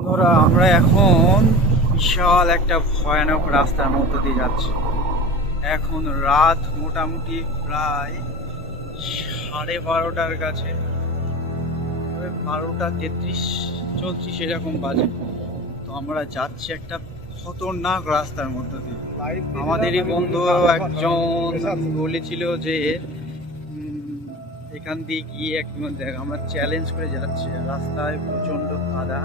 বন্ধুরা, আমরা এখন বিশাল একটা ভয়ানক রাস্তার মধ্য দিয়ে যাচ্ছি। এখন রাত মোটামুটি প্রায় সাড়ে বারোটার কাছে। বারোটা তেত্রিশ চৌত্রিশ এরকম বাজে। তো আমরা যাচ্ছি একটা খতরনাক রাস্তার মধ্য দিয়ে। আমাদেরই বন্ধু একজন বলেছিল যে এখান দিয়ে গিয়ে এক দেখ, আমরা চ্যালেঞ্জ করে যাচ্ছি। রাস্তায় প্রচণ্ড কাদা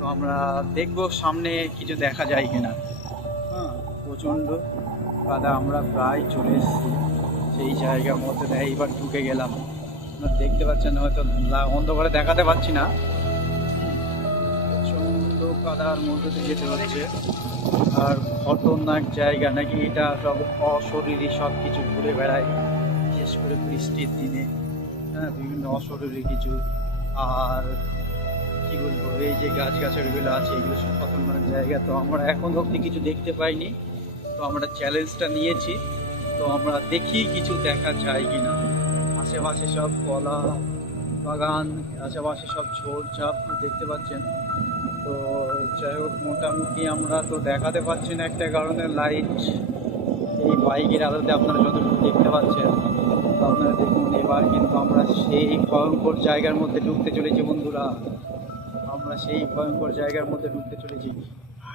তো আমরা দেখব সামনে কিছু দেখা যায় কিনা। হ্যাঁ প্রচণ্ড কাদা আমরা প্রায় চলে এসেছি। সেই জায়গার মধ্যে দিয়ে এইবার ঢুকে গেলাম। দেখতে পাচ্ছেন হয়তো অন্ধকারে দেখাতে পাচ্ছি না। প্রচণ্ড কাদার মধ্যে দিয়ে যেতে হচ্ছে। আর খতরনাক জায়গা নাকি এটা সব অশরীরী সব কিছু ঘুরে বেড়ায়। বিশেষ করে বৃষ্টির দিনে। হ্যাঁ বিভিন্ন অশরীরী কিছু। আর কি বলব, এই যে গাছ গাছালিগুলো আছে, এগুলো সব খতরনাক জায়গা। তো আমরা এখন অবধি কিছু দেখতে পাইনি। তো আমরা চ্যালেঞ্জটা নিয়েছি। তো আমরা দেখি কিছু দেখা যায় কিনা। আশেপাশে সব কলা বাগান, আশেপাশে সব ঝোড় ঝাপ দেখতে পাচ্ছেন। তো যাই হোক, মোটামুটি আমরা তো দেখাতে পাচ্ছি না একটা কারণে লাইট এই বাইকের আলোতে আপনারা যতটুকু দেখতে পাচ্ছেন, আপনারা দেখুন এবার কিন্তু আমরা সেই ভয়ঙ্কর জায়গার মধ্যে ঢুকতে চলেছি বন্ধুরা। আমরা সেই ভয়ঙ্কর জায়গার মধ্যে ঢুকতে চলেছি।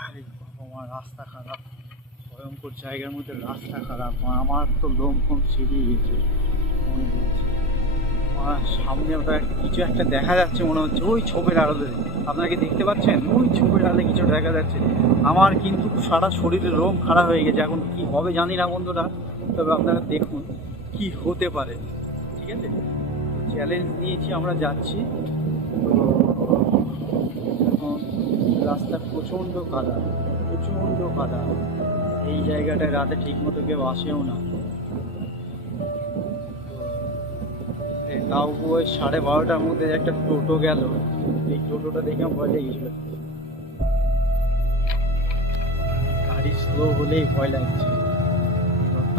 আরে আমার রাস্তা খারাপ। ভয়ঙ্কর জায়গার মধ্যে রাস্তা খারাপ। আমার তো লোম ফোম ছিঁড়িয়ে গেছে। মনে হচ্ছে। আমার সামনে ওটা কিছু একটা দেখা যাচ্ছে মনে হচ্ছে। ওই ছবির আলোতে আপনারা কি দেখতে পাচ্ছেন? ওই ছবির আলোতে কিছু দেখা যাচ্ছে। আমার কিন্তু সারা শরীরের রোম খারাপ হয়ে গেছে। এখন কি হবে জানি না বন্ধুরা। তবে আপনারা দেখুন কি হতে পারে। ঠিক আছে? চ্যালেঞ্জ নিয়েছি, আমরা যাচ্ছি। তো রাস্তা প্রচণ্ড কাদা প্রচণ্ড কাদা। এই জায়গাটায় রাতে ঠিক মতো কেউ আসেও না। তাও ওই সাড়ে বারোটার মধ্যে একটা টোটো গেল। এই টোটোটা দেখে ভয় লেগে গেছিল। গাড়ি স্লো হলেই ভয় লাগছে।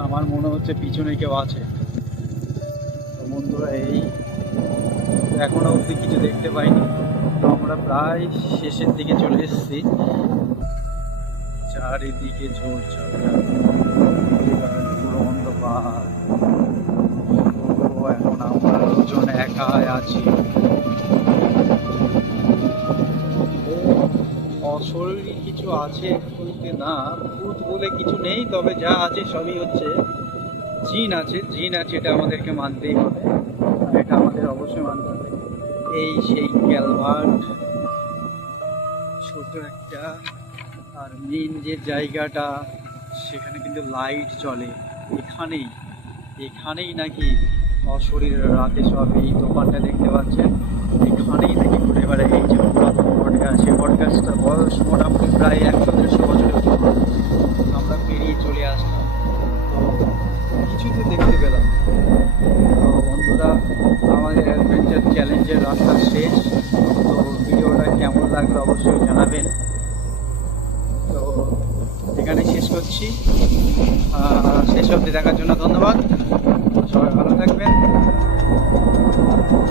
আমার মনে হচ্ছে পিছনে কেউ আছে। বন্ধুরা, এই এখনও অবধি কিছু দেখতে পাইনি। আমরা প্রায় শেষের দিকে চলে এসেছি। চারিদিকে ঝোড় পুরো এখন আমরা দুজন একাই আছি। অশরীরী কিছু আছে বলতে না, ভূত বলে কিছু নেই, তবে যা আছে সবই হচ্ছে জিন আছে। জিন আছে, এটা আমাদেরকে মানতেই হবে। এটা আমাদের অবশ্যই মানতে হবে। এই সেই ক্যালভার্ট ছোট একটা আর মেন যে জায়গাটা, সেখানে কিন্তু লাইট চলে। এখানেই এখানেই নাকি অশরীর রাতে সব এই দোকানটা দেখতে পাচ্ছেন। এখানেই নাকি ঘুরে বেড়ায়। এই যে পুরাতন বটগাছ সেই বয়স মোটামুটি প্রায় একশো শেষ। তো ভিডিওটা কেমন লাগল অবশ্যই জানাবেন। তো এখানে শেষ করছি। শেষ অবধি দেখার জন্য ধন্যবাদ। সবাই ভালো থাকবেন।